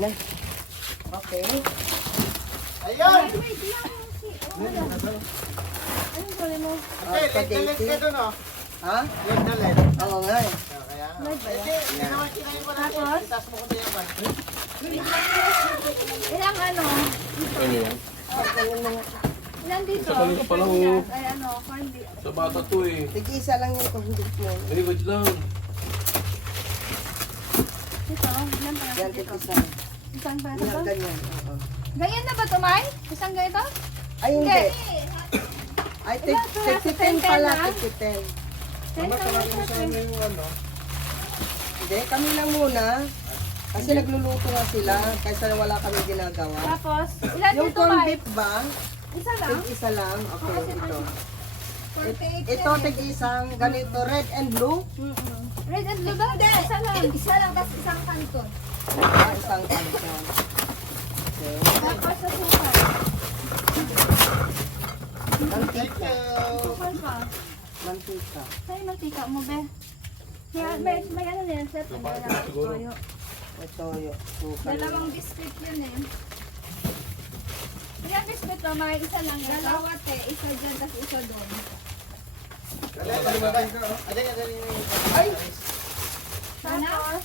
na. Okay. Ayun! Wait lang. Anong gawin mo? Okay, dalit ka doon, oh. Ha? Yung dalit. Oo nga eh. Kaya, Live ba yan? hindi naman kinain ko natin. Tapos? Itas mo kundi yung one. Ilang ano? Ano yan? Ilan dito? Sa kanila pala, oh. Sardinas. Ay ano, corned Sa bata to eh. Tig-isa lang yung kuhundit mo. Ay, wait lang. Dito, ilan pa Yan, lang dito? tig-isa. Isang pa ito? Yan, ganyan. Oo. Ganyan na ba ito, May? Isang ganito? Ay, hindi. Ay, Ilan to? tig-10 pala, tig-10. Mama, tawagin mo sa amin. Hindi, kami lang muna. Kasi nagluluto nga sila, kaysa wala kami ginagawa. Tapos, ilan Yung dito, corned May? beef ba? Isa lang? Tig-isa lang. Okay, ito. Ito, tig-isang ganito, red and blue. Red and blue ba? Isa lang. Isa lang, tapos isang kanton. Ah, isang kanton. Okay. Tapos sa sukal. Mantika. Sukal pa. Mantika. Sa'yo mantika mo, be. May ano na yan, set. May dalawang Siguro. toyo. Ito yung sukal. Dalawang biscuit yun eh. Ilang biscuit ba? May isa lang yan. Dalawa te. Isa dyan, tapos isa doon. Ay! Tapos,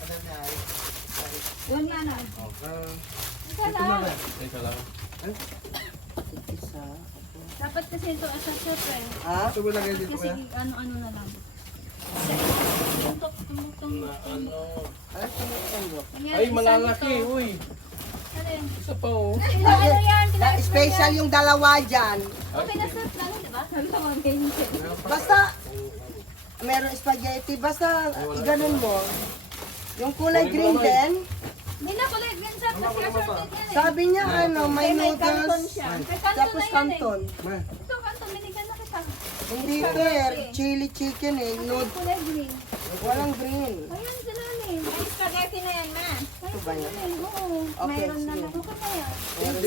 yun nga na. Isa lang. Ay, isa lang. Tig-isa. Dapat kasi ito sa soup eh. Ha? Kasi ano-ano na lang. Tuntok. Ay, sumutandok. Ay, malalaki. Uy. Ano yun? Isa pa oh. Ilang ano yan? Special yung dalawa dyan. Okay na soup na lang, diba? Sabi ko mga ganyan. Basta, meron spaghetti. Basta, iganon mo. Yung kulay green din. Hindi na kulay green soup. Tapos shorted yan eh. Sabi niya, ano, may May kanton noodles. siya. May kanton Tapos na yan eh. kanton. Ito kanton, binigyan na kita. Hindi fair. Chili chicken eh. Ano kulay green? Walang green. Ayan sila eh. May spaghetti na yan, ma. Ito ba yan? Oo. Okay, Mayroon na sige. lang. Okay na yan. Meron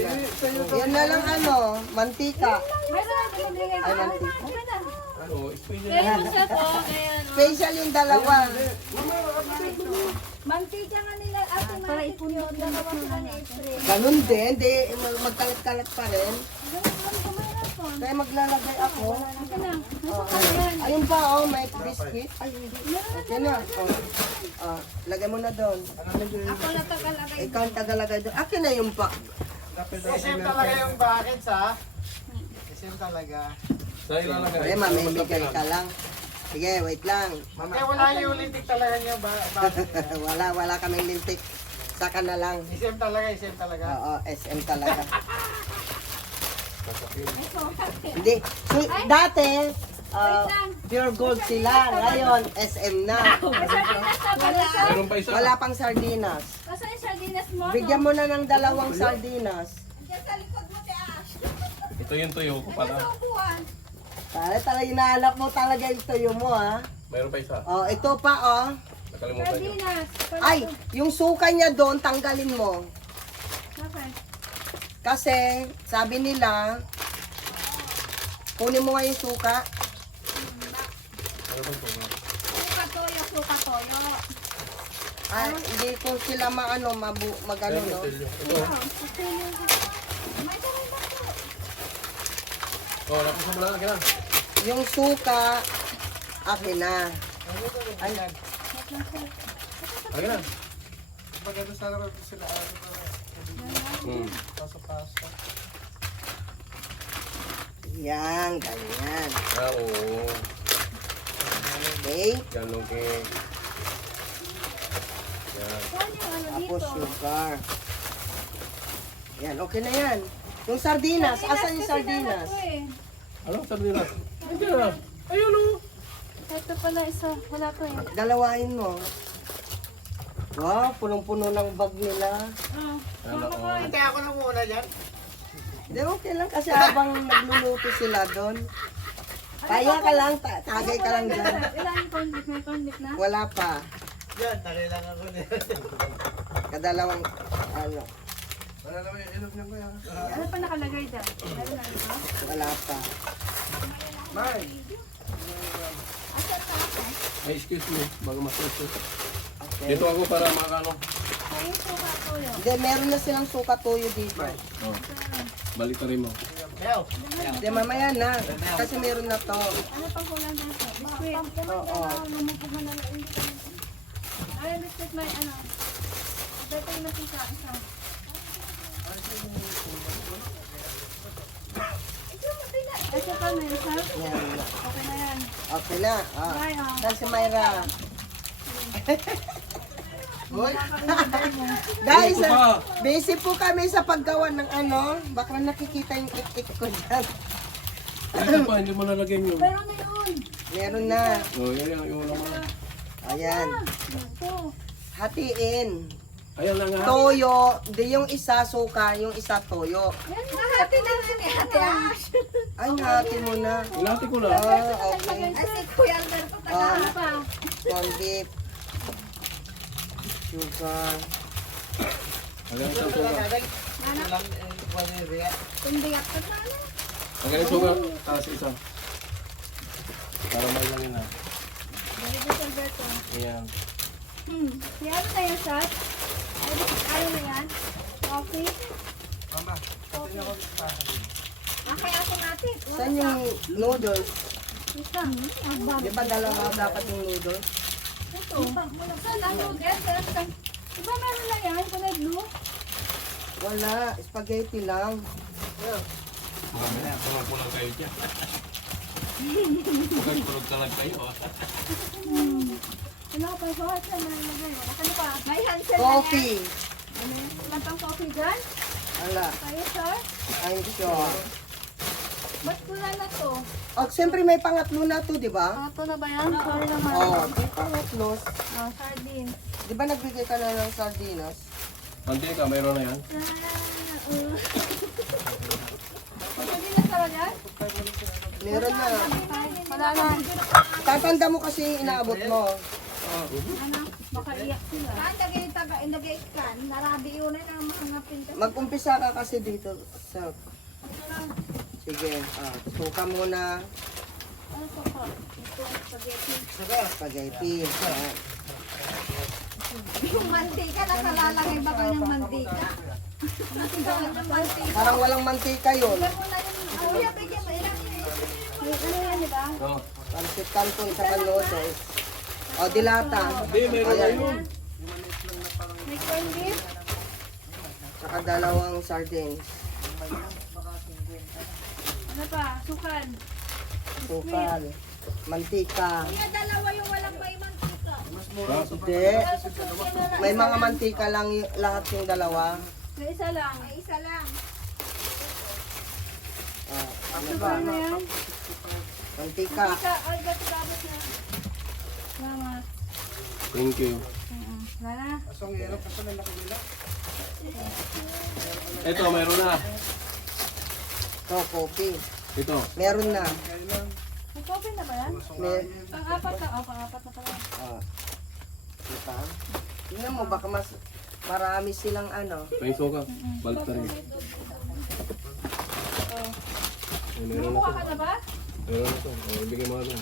na. Yan na lang ano, mantika. Mayroon na binigay ko. Ay, mantika. Okay na. Ano, spinach. Kaya mo siya po. Kaya ano. Special yung dalawa. Mantika nga nila ate para ipunod na naman sila ni April. Ganun din. Di, magkalat-kalat pa rin. Ganun kami kumain po. Kaya maglalagay ako. Okay na. Nasa yan. Ayun pa oh, may biscuit. Ay, hindi. Okay na. Oh, lagay mo na doon. Ako na tagalagay. Ikaw ang tagalagay doon. Akin na yung pa. Isim talaga yung buckets, ha? Isim talaga. Sa ilalagay. Ay, mamimigay ka lang. Sige, wait lang. Kaya wala yung lintik talaga niya bucket. wala kaming lintik. Saka na lang. Isim talaga, isim talaga. Oo, SM talaga. May sokat eh. Hindi. So, dati, Wait lang. pure gold sila. Ngayon, SM na. May sardinas na pala. Meron pa isa. Wala pang sardinas. Kasi yung sardinas mo, Bigyan mo na ng dalawang sardinas. Diyan sa likod mo, te Ash. Ito yung tuyo ko pala. Sa upuan. Talaga hinahanap mo talaga yung tuyo mo, ha? Meron pa isa. Oh, ito pa, oh. Nakalimutan nyo. Sardinas. Ay, yung suka niya doon, tanggalin mo. Okay. Kasi, sabi nila, kunin mo nga yung suka. Meron pa isa. Suka toyo, suka toyo. Ah, hindi ko sila magano, Ayun, no? ito. Ito. May sarili ba ito? Oh, napos mo lang. Kailan? Yung suka, akin na. Ay, Lagi na. Pagkado sana ko sila, paso-paso. yan, ganyan. Ah, oo. Okay? Ganun kay. Yan. Saan yung ano Tapos dito? sugar. Yan, okay na yan. Yung sardinas, asan yung sardinas? Ano? Sardinas. Nandiyan na. Ayun o. Ito pala isa. Wala to eh. Dalawain mo. Wow, punong-puno ng bag nila. Ano o. Ate, ako na muna dyan. Hindi, okay lang kasi habang nagluluto sila doon. Kaya ka lang, tagay ka lang dyan. Ilan yung condit? May condit na? Wala pa. Yan, nakailangan ko na. Kadalawang, ano, Wala naman yung inog niya ba yan? Ano pa nakalagay dyan? Meron na ito? wala pa. May! Asa pa? Ay, excuse me. Bago mas-excuse. Okay. Dito ako para makano. Ay, suka tuyo. Hindi, meron na silang suka tuyo dito. Oh. Balik ka rin mo. Meow. Hindi, mamaya na. Kasi meron na to. Ano pang kulang dito? Biskuit. Oo. Ay, biskuit may ano. Dito yung nasisa. Isa. Ito pa may isa. Yan na. Okay na yan. Okay na. Ah. Ay, oh. Saan si Myra? Hoy. Guys, Ito pa. busy po kami sa paggawa ng ano. Baka nakikita yung ik-ik ko dyan. Ito pa, hindi mo nalagyan yun. Pero na yun. Meron na. Oh, yan yung ulam mo. Ayan. Ito. Hatiin. Ayan na nga. Toyo. Di yung isa suka, yung isa toyo. Yan na. Hati na rin eh. Hati Ash. Ay, nahati mo na. Inati ko na. Ah, okay. Ay, si Kuya Alberto Ah, Ano pa? corn beef. Sugar. Ayan yung sugar. Kundi yakta na ano. Ayan yung sugar. Taas isa. Para may lang yun ah. Balik ko si Alberto. Ayan. Yan na yung shot. Ano na yan? Coffee? Mama, pati na ako sa Okay, ako natin. Saan yung noodles? Isa. Ang baba. Di ba dalawa dapat yung noodles? Ito. Saan ang noodles? Diba meron na yan? Kulay blue? Wala. Spaghetti lang. Marami na. Pulang kayo dyan. Pagkulog talag kayo ah. Ano pa? Bakit na nalagay? Ano pa? May Hansel na yan. Coffee. Ilan pang coffee dyan? Wala. Kayo, sir? I'm sure. Ba't kulay na to? Oh, siyempre may pangatlo na to, di ba? Ito na ba yan? Sorry naman. Oh, may pangatlo. Oh, sardine. Di ba nagbigay ka na ng sardinas? Mantika, mayroon na yan. Sardine na sarap yan? Meron na. Wala na. Tatanda mo kasi yung inaabot mo. Ano? Baka iyak sila. Mag-umpisa ka kasi dito sa... Sige, suka muna. Ano to po? Ito, spaghetti. Spaghetti. Ah. Yung mantika, nakalalagay ba kayo ng mantika? Mantika ng mantika. Parang walang mantika yun. Kuya, bigyan mo. Ano yan, di ba? Oh. Pansit canton sa noodles. O, dilata. Hindi, mayroon na Ayan. yun. May corn beef. Saka dalawang sardines. Ano pa? Sukan. Sukal. Mantika. Dalawa yung walang may mantika. Hindi. May mga mantika lang lahat yung dalawa. May isa lang. May isa lang. Ah, ano ba? Sukan na yan. Mantika. Ay, ba't dabot na? Salamat. Thank you. Wala na. Asong hirap kasi na nakabila. Ito, mayroon na. So, coffee. Ito. Meron na. May coffee na ba yan? Pang-apat na. Oh, pang-apat na pala. Ah. Diba? Tingnan mo, baka mas marami silang ano. May suka. Balik ka rin. Ay, meron na Kumuha to. ka na ba? Meron na to. Oh, ibigay mo na.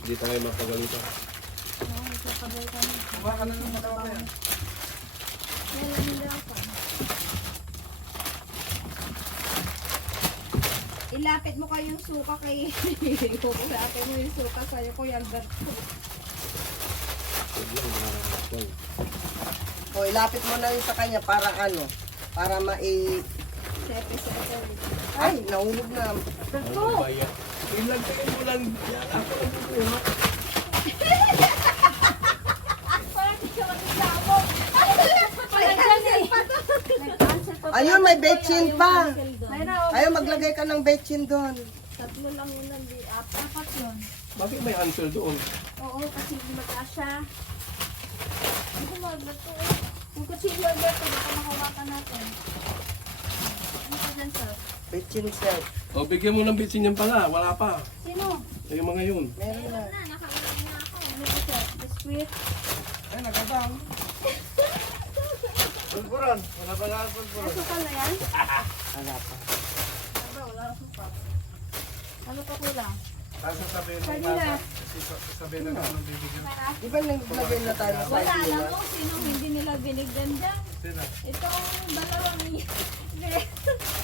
Hindi tayo mapagalitan. Oo, ito kabay ka na. Kuha ka na ng dalawa na yan. Meron din daw pa. Ilapit mo kayong suka kay Ilapit mo yung suka sa'yo, Kuya Alberto. O, ilapit mo na yun sa kanya para ano. Para Sepe. Ay, nahulog na. Ano ba yan? Ilagay mo lang. Yan, ako ang kukuha. Parang di ka magkakamo. Parang dyan eh. Nag-cancel pa. Ayun, may betchin pa. Mayroon ako. Ayaw, maglagay ka ng betchin doon. Tatlo lang yun ang Apat yun. Bakit may answer doon? Oo, kasi hindi mag-asya. Ano mo, Alberto eh. Yung kutsilyo, Alberto, baka makawakan natin. Ano ka dyan, sir? Betchin set. O, bigyan mo ng bitsin yan pala. Wala pa. Sino? Yung mga yun. Meron na. Ano ka, sir? Biscuit? Ay, nagadang. Pulburon. Wala ba lang pulburon? Nasukal na yan? Wala pa. Wala, wala akong suka. Ano pa kulang? Tapos sasabihin ng Kanina. bata. Sasabihin na naman ng bibigyan. Di ba naglagay na tayo ng Wala, alam sardinas? mo sino hindi nila binigyan dyan. Sino? Itong dalawang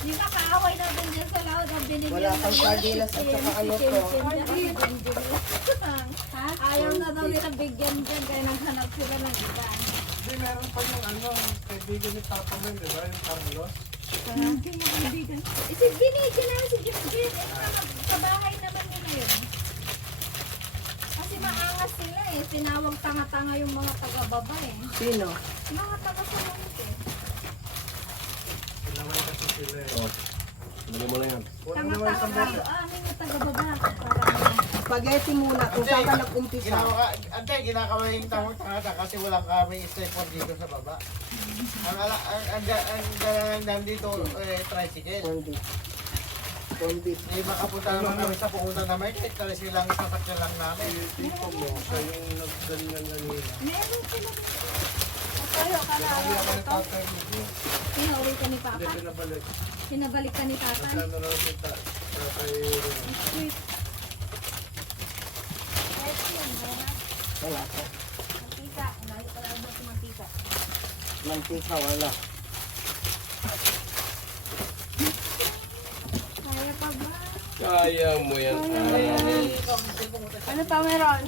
di ba kaaway natin dyan sa lahat ang binigyan Wala ng kang sardinas at saka ano to. Ayaw na daw nila bigyan dyan kaya naghanap sila ng iba. Hindi, meron pa yung ano, kaibigan ni Papa Mel, di ba? Yung Carlos. Hindi na kaibigan. Si binigyan na si Jim. Sa bahay naman nila yun. Kasi maangas sila eh. Tinawag tanga-tanga yung mga taga-baba eh. Sino? Mga taga-sumunod eh. Pinaway kasi sila eh. Oh. Lagyan mo na yan. Wala naman isang Tanga-tanga beses. tayo. Amin yung taga-baba. Parang Spaghetti muna kung saan ka nag-umpisa. Ante, ginakamaling tanga kasi walang kami stepon dito sa baba. Ang galangan dito, tricycle. Corned beef. Corned beef. May makapunta naman kami sa pupunta na market, kasi silang isasakyan lang namin. Tipo mo, siya yung naggalingan kanina. meron sila. Tayo, kala Hindi ako ito. nagtatay dito. Pinauwi ka ni Hindi, Papa. pinabalik. Pinabalik ka ni Tata. Ano na lang kita. Tatay. Sweet. Ito yun, meron. Wala ka. Mantika. Lahat pala ang sa mantika. Mantika, wala. Kaya pa ba? Kaya mo yan. Ano pa meron?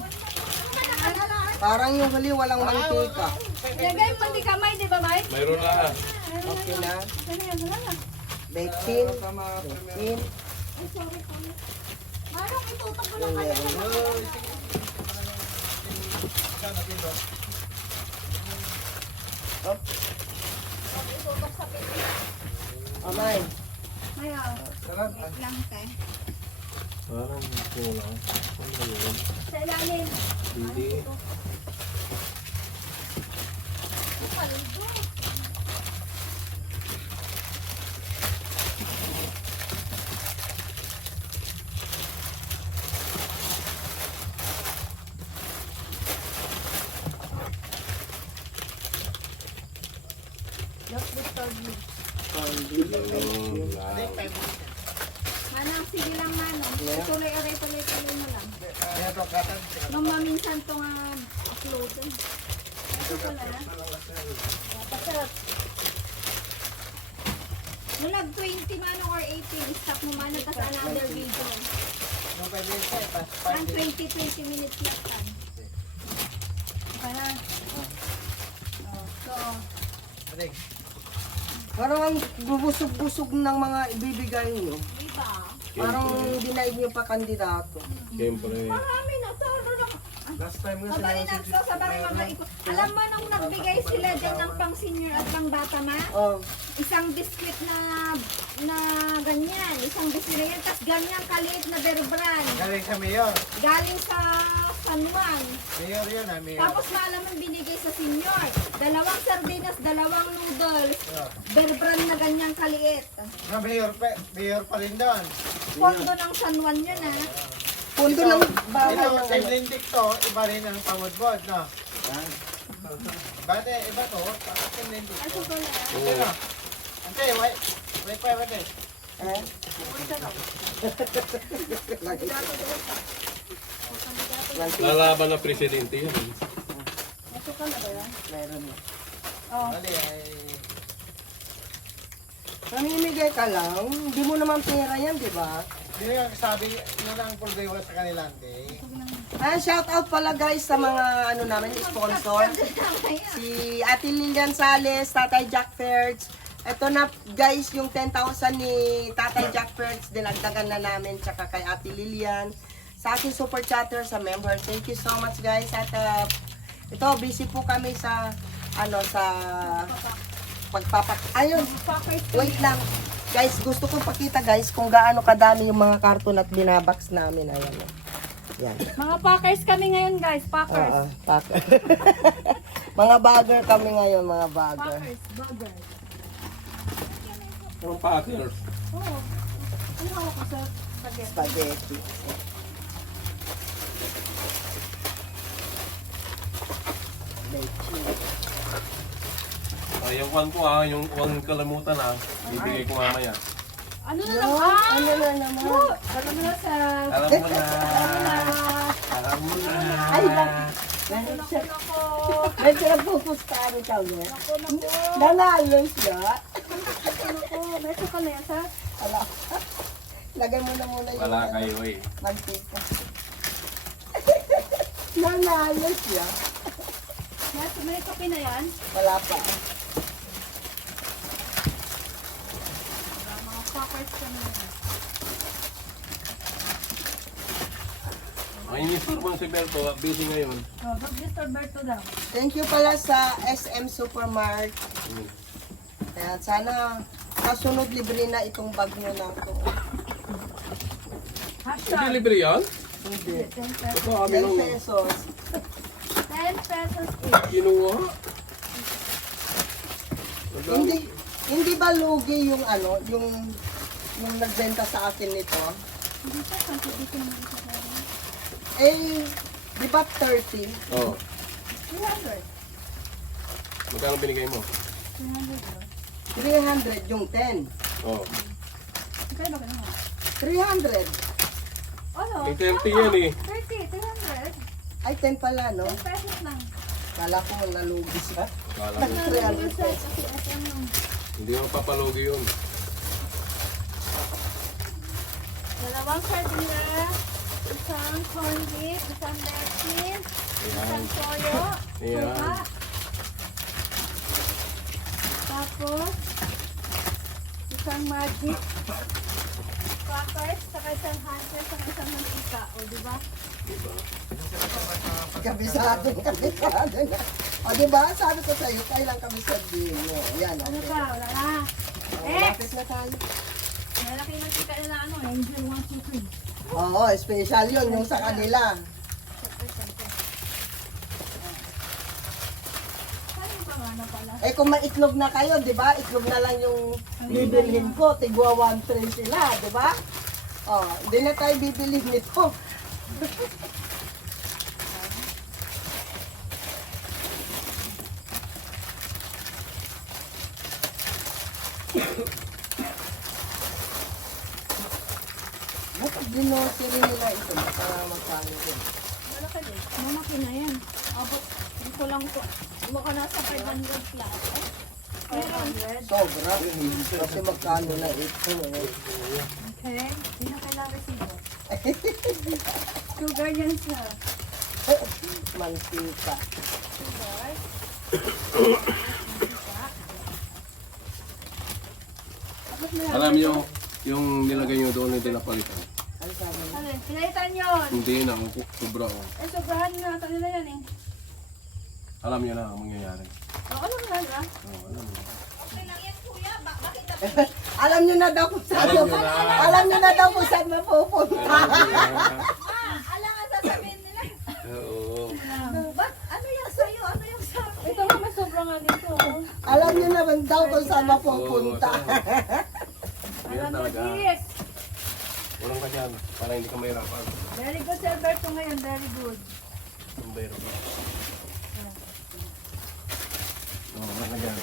Parang yung huli walang mantika. Lagay mo di kamay, di ba, Mike? Mayroon na. Okay na. Ano yan? Wala na. Bektin. Bektin. Ay, sorry, sorry. Marang itutok ko Yung lang kayo. meron. Up. Itutok sa piti. Amay. Maya, Sarap. wait lang, te. Parang kulang. Ano yun? Sa ilalim. Hindi. Paldo. Corned beef. Bektin. Manang, sige lang, Manong. Yeah. Tuloy-tuloy mo lang. Kaya to katan. Nung maminsan to nga upload. Ito pala. Pasarap. Nung nag-20 Manong or 18, stop mo Manong, tas another video. Nung pwede yun tayo, Ang 20 minutes lang tan. Para. So, Aling. Parang ang bubusog-busog ng mga ibibigay nyo. diba? Parang dinaig nyo pa kandidato. Siyempre. Marami na to. Ano lang. Last time nga Mabali na to, sabay mga ikot. Alam mo nung nagbigay sila dyan ng pang senior at pang bata ma? Oh, Isang biskwit na ganyan. Isang biskwit na yan. Tapos ganyan kaliit na berbran. Galing sa mayor. Galing sa San Juan. Mayor yun ah, mayor. Tapos maalaman binigay sa senior. Dalawang sardinas, dalawang noodles. Oh. Berbran na ganyang kaliit. Na mayor pa rin doon. Pondo ng San Juan yun ha. pundo ng bawal Ito, ng sa lintik to, iba rin ang pamudbod, no? Bate, iba to, sa lintik to. Pala. Ante, no? Ante, wait pa, ante. Eh? Lalaban na presidente yan. Meron na. Bali, ay... Namimigay ka lang, hindi mo naman pera yan, di ba? Hindi nga sabi, yun ang problema sa kanila, ante. Shout out pala guys sa mga ano namin, sponsor. Si Ate Lilian Sales, Tatay Jack Ferds. Ito na guys, yung 10,000 ni Tatay Jack Ferds, dinagdagan na namin, tsaka kay Ate Lilian. Sa aking super chatter, sa member. Thank you so much guys. At ito, busy po kami sa, ano, sa ayun, wait lang. Guys, gusto kong pakita guys kung gaano kadami yung mga karton at binabox namin. Ayan. Yan. Mga packers kami ngayon guys, packers. Oo, packer. Mga bagger kami ngayon, mga bagger. Burger. Yung packers. Oo. Ano hawak ko sa spaghetti? Spaghetti. Yung kwan ko yung kwan kalamutan bibigay ko mamaya. Ano na Yo, naman? ano na naman? Alam mo na sa... Alam mo na. Alam mo na. Ay, may pinagpupustahan ikaw niya. Nanalo siya. May suka na yan sa... Wala. Lagay mo na muna yung Wala kayo eh. mantika. Nanalo siya. Yes, may kape na yan. Wala pa. Mga poppers ka na yan. Ay, Mr. Juan si Berto, busy ngayon. Oh, Mr. Berto daw. Thank you pala sa SM Supermart. Kaya sana kasunod libre na itong bag nyo na ito. Hashtag. Delivery yan? Hindi. 10 pesos. Ito, amin 10 lang. pesos. 10 pesos each. Kinuha. Hindi ba lugi yung ano, yung nagbenta sa akin nito? Hindi siya, kasi dito naman siya sa Eh, di ba 30? Oo. 300. Magkano binigay mo? 300 daw. 300 yung 10. Oo. Kaya ba ganun? 300. Ano? May 30 yan eh. 30, 300. Ay, 10 pala, no? 10 pesos lang. Kala ko nalugi siya. Kala ko. 300 Kasi pesos. SM lang. Hindi ako papalogi yun. Dalawang sardinas, isang corn beef, isang lettuce, isang toyo, Ayan. suka. Tapos, isang magic crackers, saka isang hansel, saka isang mantika. O, diba? Kabisado na. O, di ba? Sabi ko sa'yo, kailan kami sabihin mo. Yan, Ano okay. ka? Wala na. Lapit na tayo. Malaki mantika na ano, Angel 1, 2, 3. Oo, special yun, yung sa kanila. Saan yung pangano pala? Eh kung maitlog na kayo, di ba? Itlog na lang yung bibilhin ko. Tigwa 1-3 sila, di ba? Oh, hindi na tayo bibili nito. Bakit ginosiri nila ito? Para magkano din. Malaki din. Malaki na yan. Abot, dito lang ko. Mukha nasa 500 plus. Eh? 500. Sobra. Kasi magkano na ito. Okay. Hindi na kailangan resibo. Sugar yan siya. Mantika. Sugar. Abot mo yan. Alam niyo, yung nilagay niyo doon hindi napalitan. Ano sabi mo? Ano yun? Pinalitan yun. Hindi na, sobra ko. Eh, sobrahan na natin nila yan eh. Alam niyo na ang mangyayari. O, ano na ba? Oo, alam niyo. Alam nyo na daw kung saan Alam nyo na. Alam nyo na daw kung saan mapupunta. Alam nga sasabihin nila. Oo. Ba't ano yung sa'yo? Ano yung sa'yo? Ito nga, may sobra nga dito. Alam nyo naman daw kung saan mapupunta. Yan Alam mo, talaga. Dick. Walang ka dyan, para hindi ka mahirapan. Very good, Sir Berto ngayon. Very good. Ang bayro ka. Oo, wala ka dyan.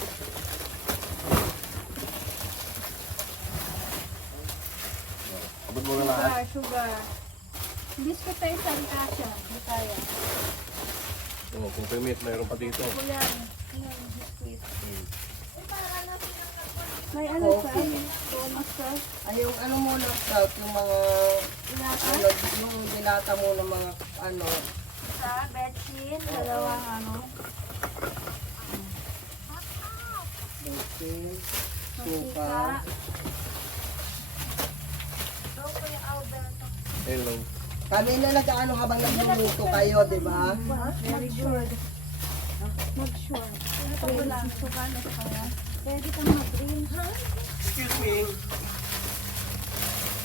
Abot mo na lahat. Sugar. Biscuit tayo sa kasha. Hindi kaya. Oo, kung permit, mayroon pa dito. Kulang. Kulang biscuit. May ano Coffee. sa amin. Thomas sauce. Ay, yung ano muna, Scout, yung mga, Ilata. ano, yung dilata mo ng mga, ano, Isa. Betchin. Dalawang ano. okay, suka. Mantika. Hello. Kami na nag-ano habang nagluluto kayo, di ba? Very good. Mag-sure. Ano pa wala? Suka na sa kanya. Pwede kang mag-green, ha? Excuse me.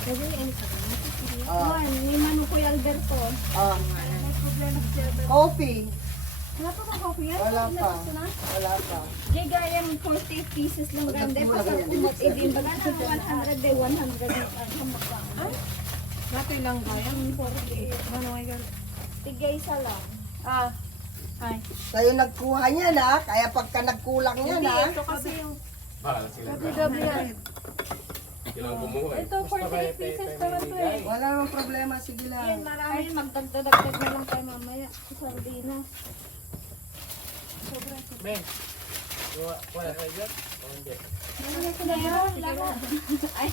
Pwede yung sa kanya. Ah, May manu ko yung Alberto. ah, May problema si Alberto. coffee. Wala pa kang coffee yan? Wala pa. Gusto na? Wala pa. Giga yung 40 pieces lang ganda. Pasal kumot ibin. Baga na 100 day, 100 day. Ano magkano? Dati lang ba yan? 40. Ano ay gan? Tigay isa lang. Ah. Ay. Kayo nagkuha niya na, kaya pagka nagkulang niya Hindi, na, ito kasi yung Bahala sila. Gabi-gabi yan. Kailangan kumuha eh. Ito, 48 pieces naman to eh. Wala namang problema, sige Yan, lang. marami. Magdagdag na lang tayo mamaya. Sa sardinas. Men, wala kayo dyan? O hindi? Meron lang. Ay,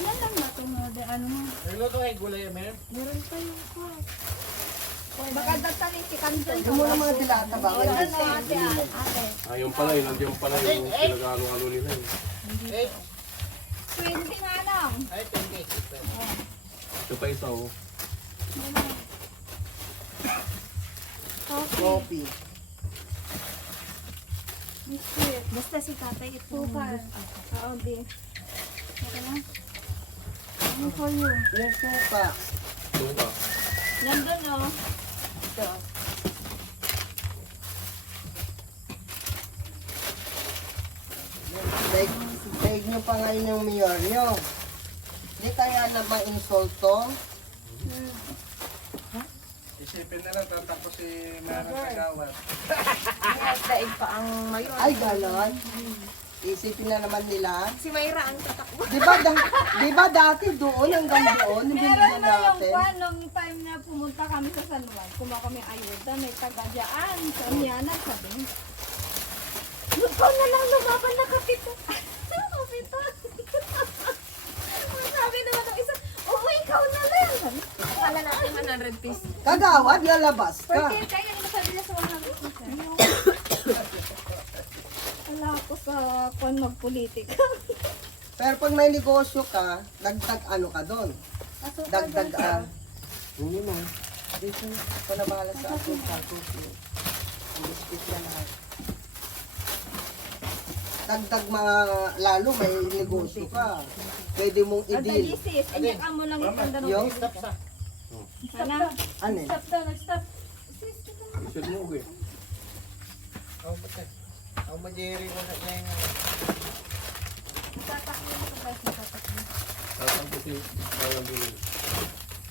Ilan lang na ito mo? Ano mo? Nagluto kayo gulay, men? Meron pa yung pot. baka datanin si Kanjon. Ito mo ng mga dilata ba? O, ano, ate, ate. Ayun pala eh, nandiyan pala yung pinag-ano-ano nila eh. 20 nga lang. Ay, 20. Ito pa isa oh. Coffee. Biscuit. Basta si tatay ito. Sukal. Oo, di. Ano for you? Yung suka. Suka. Nandun, oh. Ito. Daig nyo pa ngayon yung mayor nyo. Di kaya na ma-insulto? Isipin na lang, tatapos si Meron Kagawad. Daig pa ang mayon. Ay, ganon. Isipin na naman nila. Si Mayra ang tatakbo. Di ba dati doon, hanggang doon, Meron binigyan na yung natin. kwan, nung time na pumunta kami sa San Juan, kumuha kami ayuda, may taga dyan, sa Miana, sabi. Ikaw na lang lumaban na kapitan. Kapitan. Sabi naman ng isa, oo, ikaw na lang. Akala natin 100 pieces. Kagawad, lalabas ka. Porque kaya yung sabi niya sa 100 Wala ako sa kwan magpolitika. Pero pag may negosyo ka, dagdag ano ka doon? Dagdag hindi mo. Dito, ako na bahala sa akin. Ang biscuit na lahat. Dagdag mga, lalo may negosyo ka. Pwede mong i-deal. Adali sis, inyakan mo lang itong dalawang. Yung, Stop sa. Sana. ano eh? Stop daw, nag-stop. Isid mo okay. Ako ba ito? Ako majeri ko na yung... Tatakbo mo sa guys, tatakbo. Tatang kasi parang din.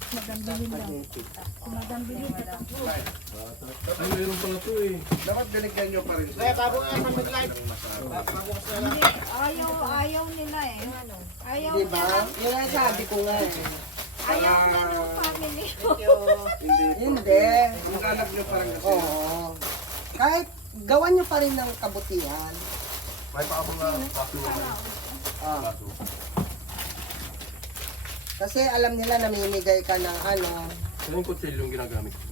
Magandang Spaghetti. bilhin, tatakbo. Ay, meron pala to eh. Dapat binigyan nyo pa rin. Kaya tabo nga sa midlife. Pabukas na lang. Ayaw nila eh. Ayaw Di ba? nila. Yun ang sabi ko nga eh. Ayaw nila ng family ko. Hindi. Naghanap nyo pa rin kasi. Oo. Kahit gawan nyo pa rin ng kabutihan. May pa ako nga paso. Ah. Kasi alam nila namimigay ka ng ano. Saan yung kutsilyo yung ginagamit ko?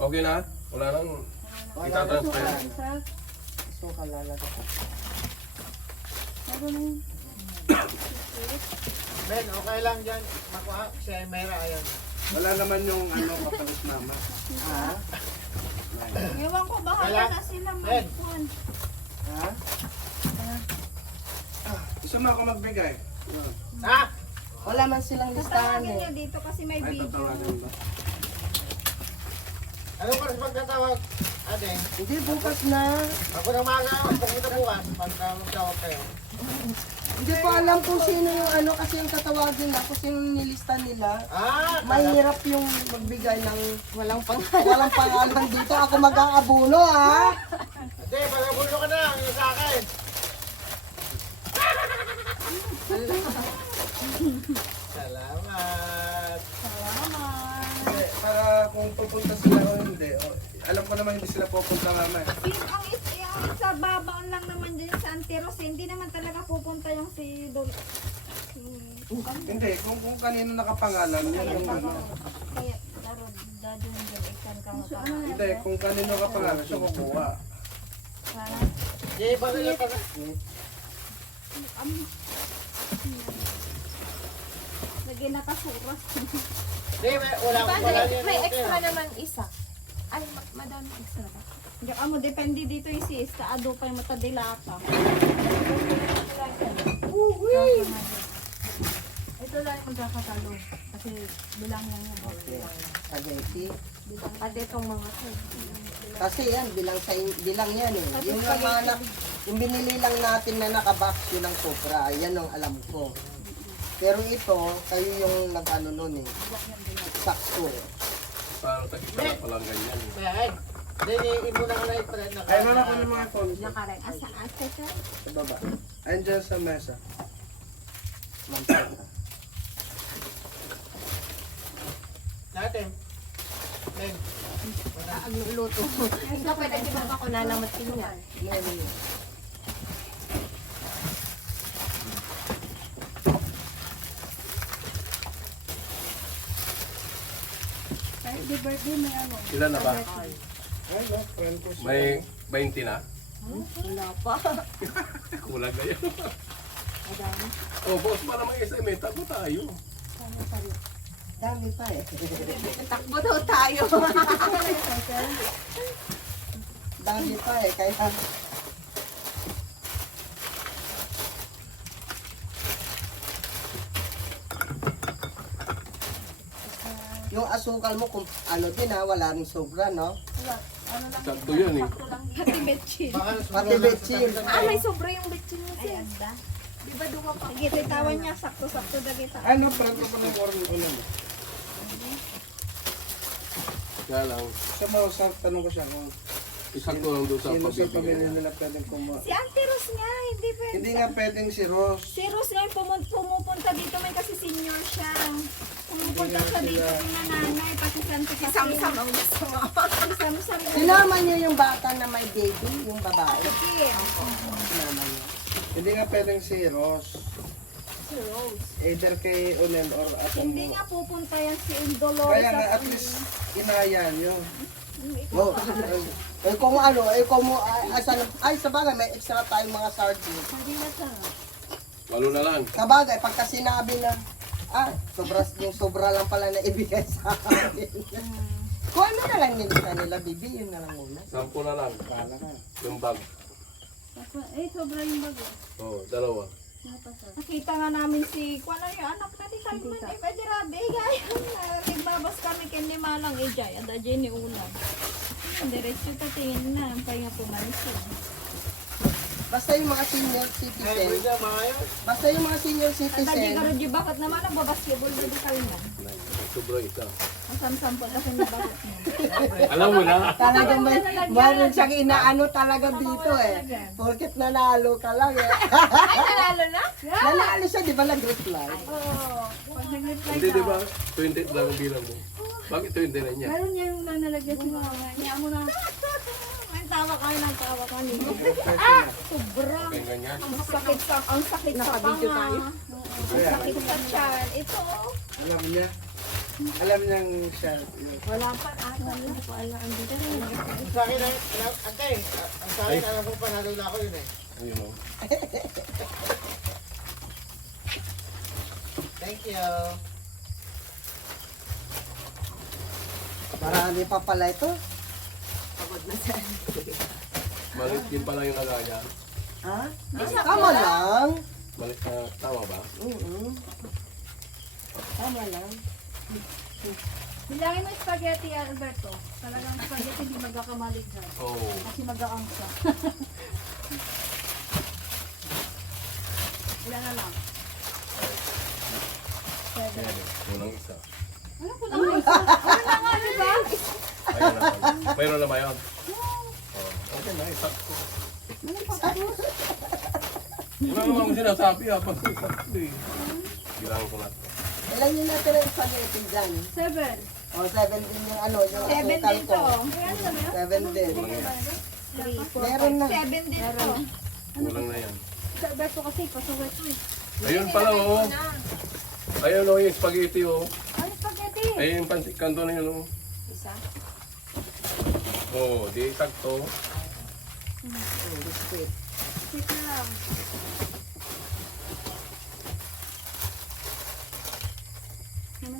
Okay na? Wala nang itatransfer. Suka lalagay ko. Ben, okay lang dyan. Makuha si Mera ayaw na. Wala naman yung ano kapalit mama. Ha? Ewan ko, bahala na sila mag-kwan. Ha? Gusto mo ako magbigay? Ha? Wala man silang listahan Tatawagin niyo eh. dito kasi may Ay, video. tatawagan ba? Ano oras magtatawag? Ate, Hindi, bukas na. ako na mga pumunta bukas. Pagka magtawag kayo. Hindi ko alam kung sino yung ano kasi yung tatawagin na kasi yung nilista nila. Ah! Mahirap yung magbigay ng walang pangalan dito. Ako mag-aabuno ha. Ate, magabulo ka na. Yung sa akin. Salamat. Hindi, para kung pupunta sila o hindi. Alam ko naman hindi sila pupunta mama. Ang sa babaon lang naman din sa Antiros, hindi naman talaga pupunta yung si Dol. Hindi, kung kanino nakapangalan, yun yung ano. Kaya, laro, dadyo yung ikan ka Hindi, kung kanino nakapangalan, siya kukuha. Hindi, bakit lang pala? Lagyan na kasuras. Hindi, wala yun. May extra naman isa. Ay, madami extra ba? Hindi ka mo, depende dito yung sis. Kaado pa yung matadilata. Ito lang yung magkakatalo. Kasi bilang lang yan. Spaghetti. Pati itong mga to. Kasi yan, bilang yan eh. Yung mga yung binili lang natin na nakabox yun ang sobra. Yan ang alam ko. Pero ito, kayo yung nag-ano nun eh. Sakto. Parang takip na pala ganyan. Ben, Ay, wala ko ng mga phone ko Nakarek. Asa, sir? sa baba. Andiyan sa mesa. Ang luto. Ikaw pwede di ba ako nalamatin niya? Kahit di birthday, may ano. Ilan na ba? Ay, no, friend ko siya. May 20 na? Wala pa. Kulang na yan. Oh, boss pa naman isa, may tapo tayo. Dami pa eh. Takbo daw tayo. Dami pa eh. Kaya yung asukal mo kung ano din ha, wala rin sobra, no? Sakto yan eh. Pati betchin. Pati betchin. Ah, may sobra yung betchin mo, sis. Ay, anda. Di ba duwa pa? Sige, titawan niya. Sakto-sakto na kita. Ano, friend ko pa ng corn ulam. Kaya lang, Sa mga sa tanong ko siya kung isakto lang doon sa sino sa pamilya pagbibigyan. nila pwedeng kumuha. Si Auntie Rose nga, hindi pwede. Hindi nga pwedeng si Ross. Si Rose nga yung pumupunta dito, may kasi senior siya. Pumupunta siya dito yung nanay, pati si Auntie kasi. Sam-sam ang gusto mo. Si Sam-sam. Sinama niyo yung bata na may baby, yung babae. Sige. Sinama niyo. Hindi nga pwedeng si Ross. Si Rose. Either kay Onel or Asan Hindi mo. nga pupunta yan si Dolores. Kaya nga at least inaya nyo. Oh. Eh kung ano, asan, ay sa bagay, may extra tayong mga sardines. Hindi na siya. Lalo na lang. Sa bagay, pagka sinabi na, yung sobra lang pala na ibigay sa akin. Kung ano na lang nila sa nila, bibi, yun na lang muna. 10 na lang. Kala ka. Yung bag. Eh, sobra yung bago. Oh, dalawa. Nakita nga namin si, kung ano yung anak natin, sabi ko, eh, pwede rabi, gaya. Nagbabas kami kay ni Manang Ejay, at adyan ni Ulam. Diretso tatingin na, kaya pumalis yun. Basta yung mga senior citizen, basta yung mga senior At adyan citizen, ka rin, bakit naman ang babasketball, hindi ka rin na. Sobra isa. Ang samsampol kasi nabakit mo. Alam mo na. talagang mayroon siyang inaano talaga dito eh. Porket nanalo ka lang eh. Ay, nalalo na? Nanalo siya, di ba nag-reply? Oo. Pag nag-reply Hindi, ka, di ba? 20 lang ang bilang mo. Bakit 20 na niya? meron niya yung nalagyan sa mga niya mo na. May tawa ka ng tawa ka niyo. Sobrang. Kaya ganyan. Ang sakit sa panga. Kaya, Sakit sa tiyan. Ito. alam niya. Alam niyang siya. yun. Wala pa ata. Hindi ko alam. Hindi ka rin. Sa akin, ate, ang sa akin, alam ko panalo na ako yun eh. Ayun o. Thank you. Marami pa pala ito. Malit din pala yung lagaya. Ha? Tama lang. Malit na tama ba? Tama lang. Bilangin mo yung spaghetti, Alberto. Talagang spaghetti hindi magkakamali dyan. Oo. Kasi mag-aang siya. Ilan na lang? Unang isa. Ano po naman isa? Ano na nga, di ba? Ayun na pala. Mayroon na ba yun? Oh, okay na, isakto. Wala naman akong sinasabi ha. Pag isakto eh. Bilangin ko na. Ilan yung natin ang spaghetti dyan? 7. O, 7 din yung ano, yung 7 asukal din ko. to. 7 din. Kulang yan. 3, 4, Meron na. 7 din to. Kulang na yan. Sa Alberto kasi, pasuwet mo eh. Ayun pala oh. Ayun oh, yung spaghetti oh. Ano spaghetti? Ayun yung pansik kanto na yun oh. Isa. Oh, di sakto. Biscuit. Sit na lang.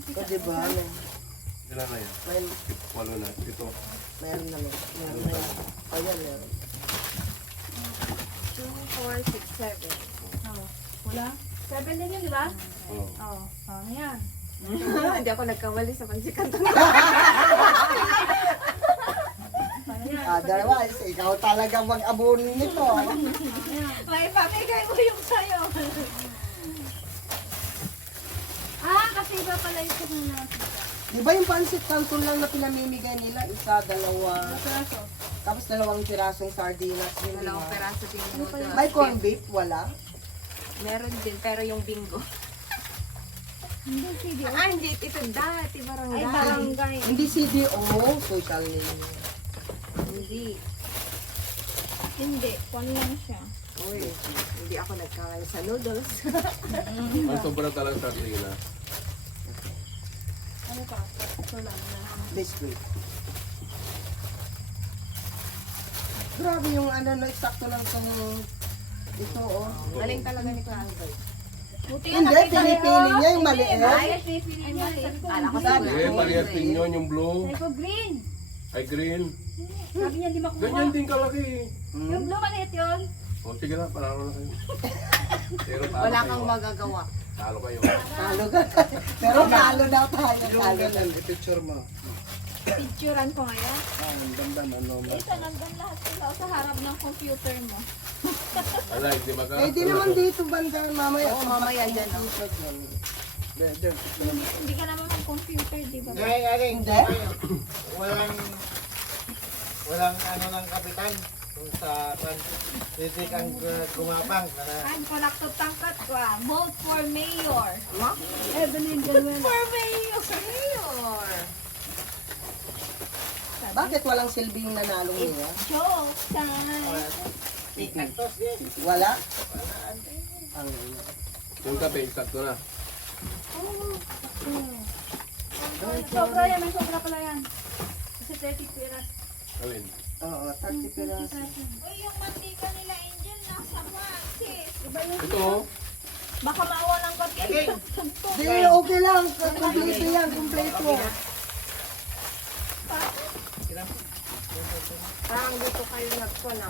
O, diba? Ano? Ilan na yan? May, 8 na. Ito. meron na lang. Meron. O, yan, meron. 2, 4, 6, 7. Oh, wala? 7 din yun, di ba? Oh. Oo. Oh, yan. Hindi ako nagkamali sa pansikan. Otherwise, ikaw talaga mag-abono nito. May pamigay mo yung sayo. Ah, kasi iba pala yung sinunod. Di ba yung pancit canton lang na pinamimigay nila? Isa, dalawa. Tapos dalawang pirasong sardinas. Yun, Dalawang diba? peraso din noodles. May corned beef? Wala. Meron din, pero yung bingo. Hindi, sige. Hindi. Ito dati, barangay. Ay, barangay. Hindi CDO, social media. Hindi. Hindi, kwan lang siya. Uy, hindi ako nagkakala sa noodles. Ang sobra talagang sardina. Ano pa? Ito lang na. Biscuit. Grabe yung ano, no, eksakto lang itong ito, oh. Galing talaga ni Kuya Albert. Buti Hindi, pinipili niya yung maliit. Ay, pipili niya. Kala ko Sabi siguro. Eh, parehas din yun, yung blue. Sabi ko, green. Ay, green. Sabi niya, di makuha. Ganyan din kalaki. Yung blue, maliit yun. O, sige na, panalo na kayo. Pero talo Wala kayo, kang ah. magagawa. Talo kayo. Talo ka. Pero talo daw tayo. Yung Talo. ganun, i-picture mo. Picturean ko ngayon. Ang ganda, ano, Isa, nandun lahat sila sa harap ng computer mo. Alay, di ba ka? Eh, di naman dito banda, mamaya. Oo, mamaya dyan. Oh. Diyan, Hindi ka naman ng computer, di ba? Hindi? Walang ano ng kapitan. Kung sa titik ang gumapang. Ay, palaktot tangkat ko ah. Vote for mayor. What? Evelyn Ganuel. For mayor! Mayor! Bakit walang silbing nanalong niya? Joke time. Actos din. Wala? Ang Yung kape, sakto na. Sobra yan, may sobra pala yan. Kasi 30 piras. Alin. Oo, 30 piraso. Uy, yung mantika nila, Angel, nasa sis. Iba yung Ito, oh. baka maawa ng kape. Hindi, okay lang. Kompleto yan, kompleto. Parang dito kayo nagpuna.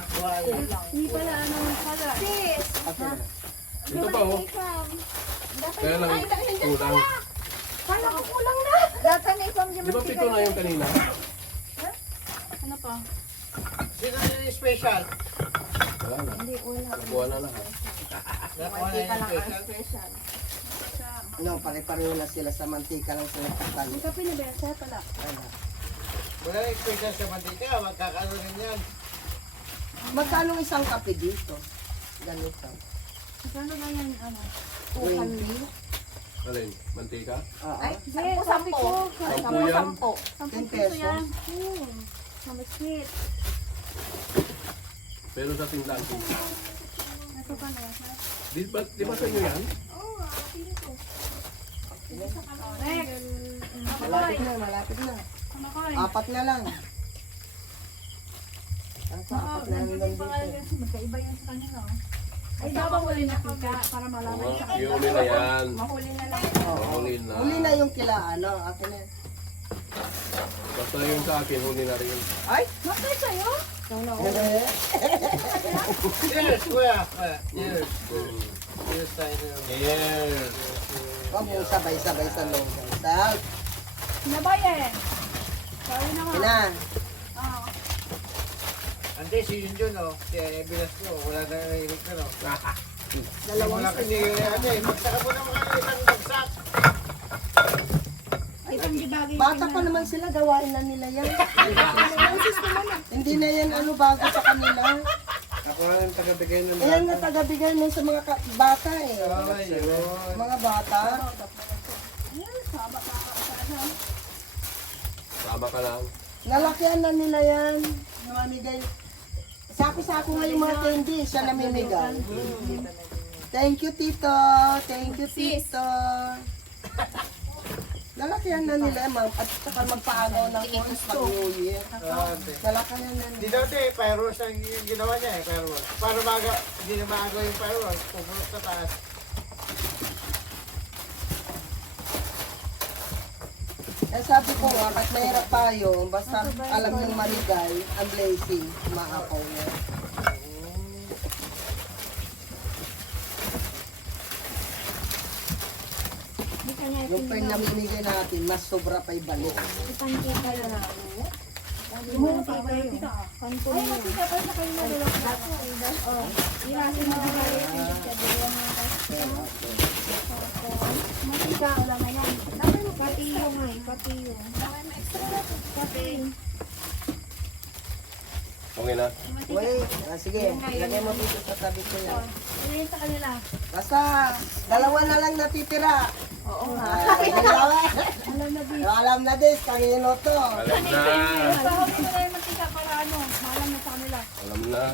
Hindi pala, ano pala. Sis! Okay. Ito pa, oh. Kaya lang, kulang. Kala ko kulang na. Data na ipang Di ba pito na yung kanina? Ano pa? Sino yung special? Wala na. Hindi, wala. Nakuha na lahat. Nakuha na Mantika yung lang ang special. special. No, pare-pareho na sila sa mantika lang sila kakal. May kape na besa pala. Wala yung special sa mantika. Magkakaano rin yan. Magkano isang kape dito? Ganito. Magkano ba yan, ano? 20. Alin, mantika? Oo. Ay, Hindi, sabi sampo. ko. Sampu yan? Sampo. 10 10 peso pesos. yan. Mamaskit. Pero sa tindahan ko. Ito pa na. Di ba sa inyo yan? Next. Malapit na, malapit na. Ano ko? Apat na lang. Apat na lang Nandiyan yung pangalan dito. kasi magkaiba yan sa kanila. Ay, dapat huli na pika para malaman Oo, sa yung huli na yan. Mahuli na lang. Huli na. Huli na yung kila, ano, akin na. Basta yung sa akin, huli na rin. Bakit sa'yo? Cheers, kuya. Cheers. Cheers tayo. Yes. Huwag mo sabay-sabay sa loob. Sal, Sinabayan. Sorry na nga. ina. Ah. Ante, si Yunjun, oh. Si Ebilas ko. Wala na nailig ka, no? Dalawang Wala kasi, ate, magsaka po naman kayo isang bagsak. Ay, panggibagay. Bata pa naman sila, gawain na nila yan. Hindi na yan ano bago sa kanila. Ako ang tagabigay ng Ayan nga tagabigay mo sa mga bata eh. Ay, yun. Mga bata. Tama ka lang. Nalakihan na nila yan. Namamigay. Sako-sako nga yung mga candy. Siya namimigay. Thank you, Tito. Thank you, Tito. Nalakihan na nila, ma'am. At saka magpaagaw ng coins pag New Year. Nalakihan na Di nila. dati, fireworks ang ginawa niya eh, fireworks. Para hindi na maagaw yung fireworks, pumunot sa taas. Eh sabi ko nga, ba't mahirap tayo, basta alam yung maligay, ang blessing, maapaw niya. Hindi ka niya Yung pern namimigay natin, mas sobra pa ibalik. ipangkita na. Yung pa ba yun? Kanto niya. Ay, makita pa sa kayo na dalawang plato. Oh, ilasin mo na kayo. Makita, wala na yan. Pati yung pati yung. Pati. Okay na? Wait, sige, lagay mo dito sa tabi ko yan. Ano yun sa kanila? Basta, dalawa na lang natitira. Oo nga. Alam na din, kanino to. Alam na. Pahawin mo na yung mantika para ano, maalam na sa kanila. Alam na.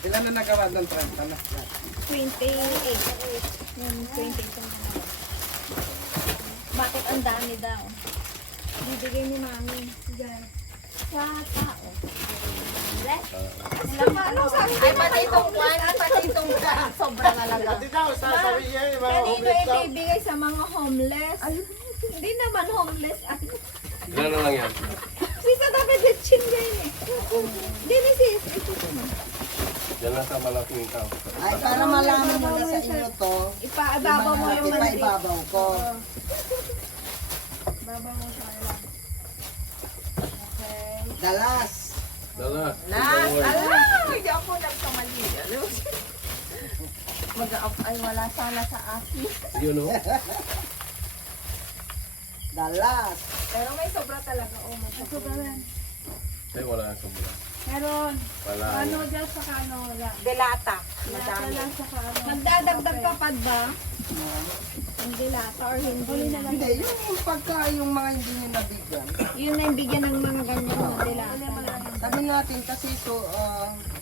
Ilan na nagawa doon, 30 na. 28. Yung 28 ang ginawa. Bakit ang dami daw? Bibigay ni mami. Diyan. Sa tao. Ay, pati itong one, pati itong sobra talaga. Hindi daw, sasabi niya yung mga Kanino homeless daw. ibibigay sa mga homeless? Hindi naman homeless. Ilan na lang yan? Sisa dapat lechon yan eh. Hindi ni sis. Ito naman. Yan lang sa malaking tao. Ay, para malaman mo na sa inyo to, Ipaababaw mo yung iba mantika. ibabaw ko. Babaw mo sa kanila. Okay. Dalas. Dala. Hindi ako nagkamali. Mag-up ay wala sana sa akin. Yun o. Dalas. Pero may sobra talaga. Oh, may sobra. Ay, wala na sobra. Meron. Wala. Ano dyan sa kano? Wala. Delata. Wala sa kano. Magdadagdag ka pa ba? Hindi lata or hindi na lang. Hindi, yung pagka yung mga hindi nyo nabigyan. Yun na yung bigyan ng mga ganyan na dilata. Sabi natin kasi so,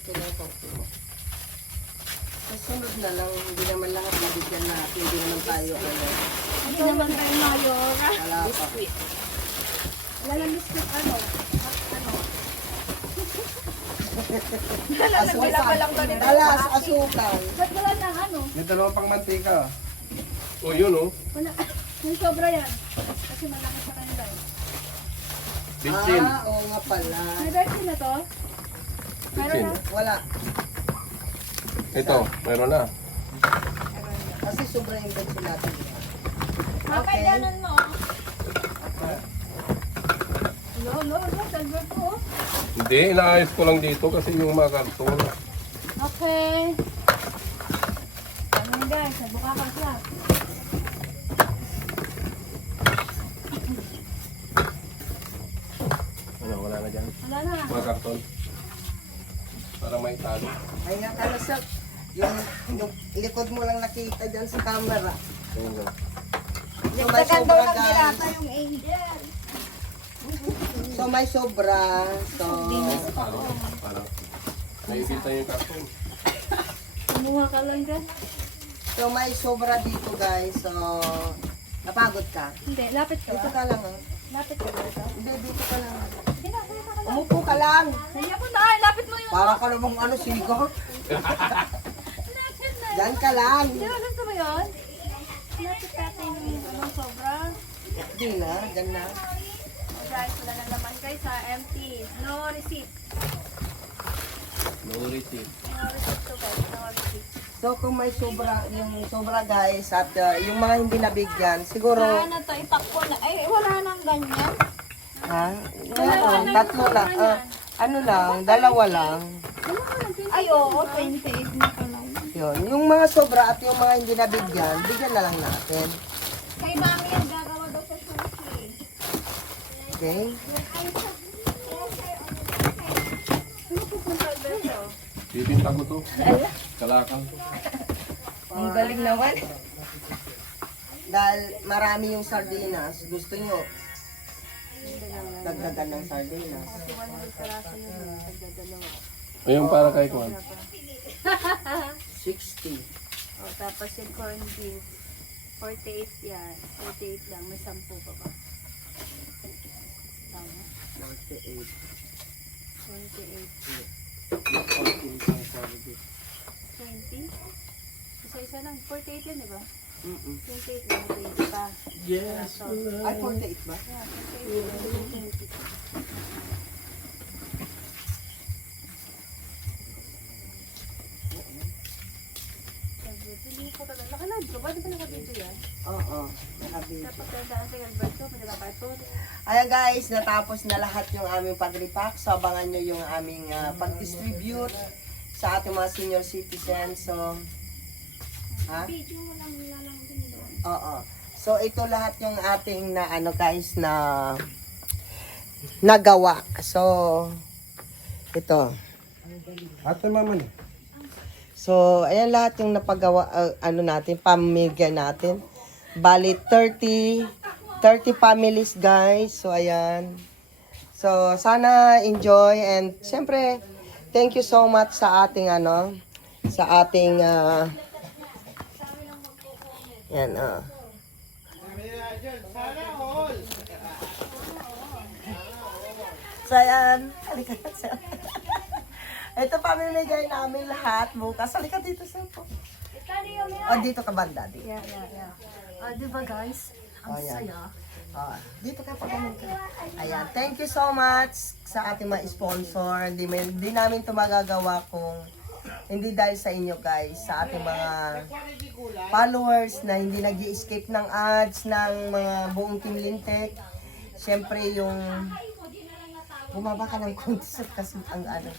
ito. Susunod na lang, hindi naman lahat nabigyan natin, hindi naman tayo Hindi naman tayo mayor. wala pa. Wala biscuit ano? Asukal. Dalas, asukal. Ba't wala na ano? May dalawang pang mantika. O yun o. Wala. May sobra yan. Kasi malaki sa kanila eh. Bitchin. Oo nga pala. May version na to? Bitchin. Wala. Ito, meron na. Kasi sobra yung bensin natin. Okay, ganun mo. Lo, silver ko. Hindi, inaayos ko lang dito kasi yung mga karton. Okay. Ano yun guys? Nabuka ka siya. Ano, wala na dyan. Wala na. Mga karton. Para may talo. Ay nga ka na siya. Yung likod mo lang nakita dyan sa camera. Ayun lang. So may sobra guys. Dilata yung angel. So may sobra. So, Talo. Para. Nakikita yung karton. Kumuha ka lang dyan. so may sobra dito guys. So, napagod ka. Hindi, lapit ka Dito ba? ka lang ah. Lapit ka ba ito? Hindi, dito ka lang. Hindi na, kuya ka lang. Umupo ka lang. Hindi ako na, ay, lapit mo yung Para ka namang ano, sigo. Yan ka lang. Di ba gusto mo yun? Lapit natin yung ano, sobra. Hindi na, dyan na. Oh, guys, wala na naman guys ha, empty. No receipt. No receipt. No receipt to guys, no receipt. So kung may sobra, yung sobra guys, at yung mga hindi nabigyan, siguro, Sana to, itakbo na. Ay, wala nang ganyan. ha? Tatlo lang. Ano lang, dalawa lang. Ay, oo, 28 na pala. Yun. Yung mga sobra at yung mga hindi nabigyan, bigyan na lang natin. Kay mami yan, gagawa daw sa sushi. Okay? Bibinta ko to. Kalakal. Ang galing naman. Dahil marami yung sardinas, gusto nyo dagdagan ng sardinas. Ayun para kay Kwan. 60. Oh, tapos yung corn beef. 48 yan. 48 lang. May 10 pa ba? Tama. 48. 28. 20? Isa-isa lang. 48 yan, di ba? 28 lang. 20 pa. Yes. Ay, 48 ba? Yeah, 20. Hindi ko talaga. Nakalive ka ba? Di ba nakabidyo yan? Oo. Nakabit. Dapat tandaan sa Alberto. May nakapatod. Ayan guys, natapos na lahat yung aming pag-repack. So abangan nyo yung aming pag-distribute sa ating mga senior citizens. So, ha? Video mo lang din doon. Oo. So ito lahat yung ating na ano guys na nagawa. So ito. Ate Mama na. So ayan lahat yung napagawa ano natin, pamilya natin. Bali 30 families guys. So ayan. So sana enjoy and syempre thank you so much sa ating ano sa ating yan So ayan, halika sa ito pamimigay namin lahat bukas. Halika dito sa po. O dito ka banda dito. Yeah. Diba guys? Ang Ayan. saya. Dito ka pa ganun ka. Ayan, thank you so much sa ating mga sponsor. Di namin ito magagawa kung hindi dahil sa inyo guys, sa ating mga followers na hindi nag-escape ng ads ng mga buong Team Lintek. Siyempre yung bumaba ka ng konti sa kasi ang ano.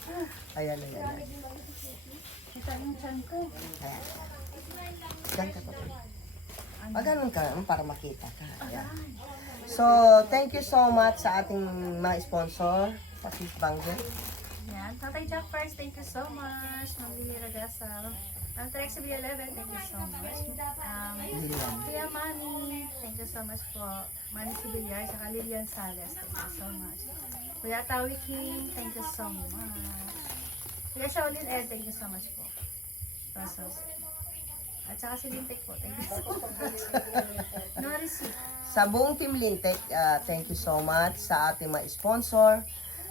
Ayan. Kita yung chan ko. Ayan. Diyan ka pa. Ganun ka para makita ka. Ayan. So, thank you so much sa ating mga sponsor. Patis Bangge. Yan. Tatay Jack first, thank you so much. Mamili Ragasal. Ang Trex B11, thank you so much. Kuya Manny, thank you so much po. Manny Sibilyar, saka Lilian Sales, thank you so much. Kuya Tawi King, thank you so much. Kuya Shaolin Ed, thank you so much po. Pasos. At saka si Lintek po, thank you so much. No receipt. Sa buong Team Lintek, thank you so much sa ating mga sponsor,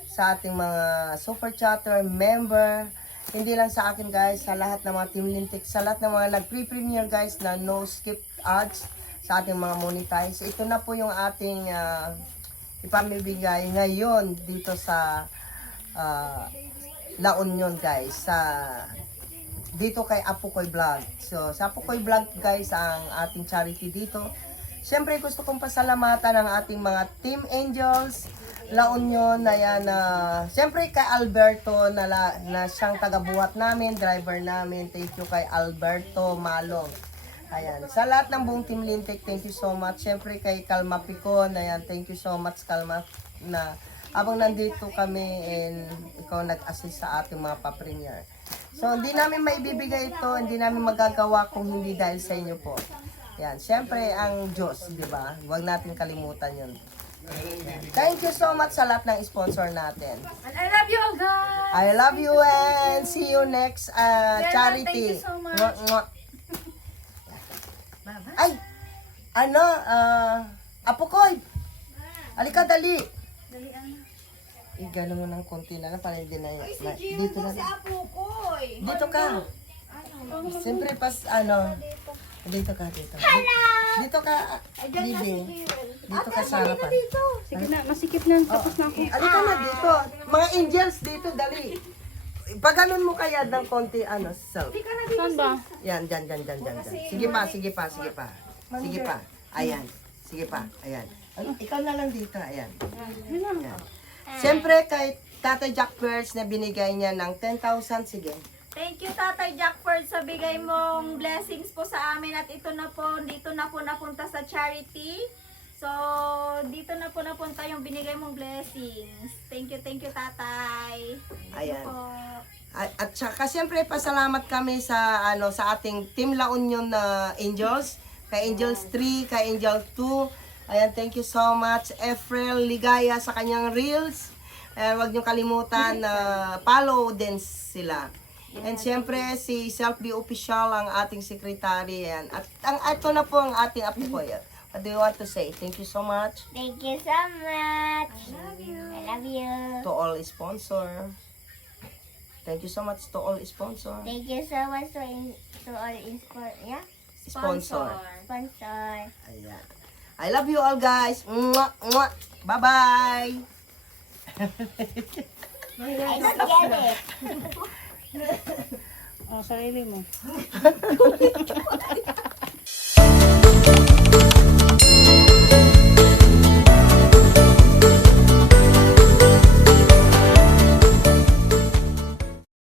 sa ating mga super chatter, member, hindi lang sa akin guys, sa lahat ng mga Team Lintek, sa lahat ng mga nag-pre-premiere guys na no skip ads, sa ating mga monetize. Ito na po yung ating ipamibigay ngayon dito sa La Union guys, sa dito kay Apukoy Vlog. So sa Apukoy Vlog guys ang ating charity dito. Siyempre gusto kong pasalamatan ang ating mga Team Angels La Union na yan. Siyempre kay Alberto na siyang tagabuhat namin, driver namin. Thank you kay Alberto Malong. Ayan. Sa lahat ng buong Team Lintek, thank you so much. Siyempre kay Kalma Picon, ayan, thank you so much Kalma na habang nandito kami and ikaw nag-assist sa ating mga pa-premiere. So hindi namin maibibigay ito, hindi namin magagawa kung hindi dahil sa inyo po. Yan, siyempre ang Diyos, di ba? Huwag natin kalimutan yun. Yan. Thank you so much sa lahat ng sponsor natin. And I love you all guys! I love you and see you next charity. thank you so much. Mwah, mwah. Bye-bye. Ay! Ano? Apukoy! Halika, dali! Dalian na. Igano mo ng konti na lang para hindi na dito na. Apukoy. Dito ka. Siyempre pas dito ka dito. Dito ka. Bibi. Dito ka sa harapan. Sige na, masikip na. Tapos na ako. Halika na dito. Mga angels dito, dali. Paganon mo kaya ng konti self. Saan ba? Yan, dyan. Sige pa. Sige pa. Ayan. Sige pa. Ayan. Ikaw na lang dito. Ayan. Ayan. Siyempre kay Tatay Jack First na binigay niya ng 10,000. Sige. Thank you, Tatay Jackford, sa bigay mong blessings po sa amin. At dito na po napunta sa charity. So, dito na po napunta yung binigay mong blessings. Thank you, Tatay. Ayan. Po. At saka siyempre pasalamat kami sa sa ating Team La Union na Angels. Kay Angels 3, kay Angel 2. Ayan, thank you so much. Efrel Ligaya sa kanyang reels. Ayan, huwag niyong kalimutan na follow din sila. And siyempre, si Self-Be Official ang ating secretary. Ayan. At ito na po ang ating Apukoy. What do you want to say? Thank you so much. Thank you so much. I love you. To all sponsor. Thank you so much to all sponsor. Thank you so much to all Sponsor. sponsor. Ayan. I love you all guys. Mwah, mwah. Bye-bye. I don't get it. Oh, sarili mo.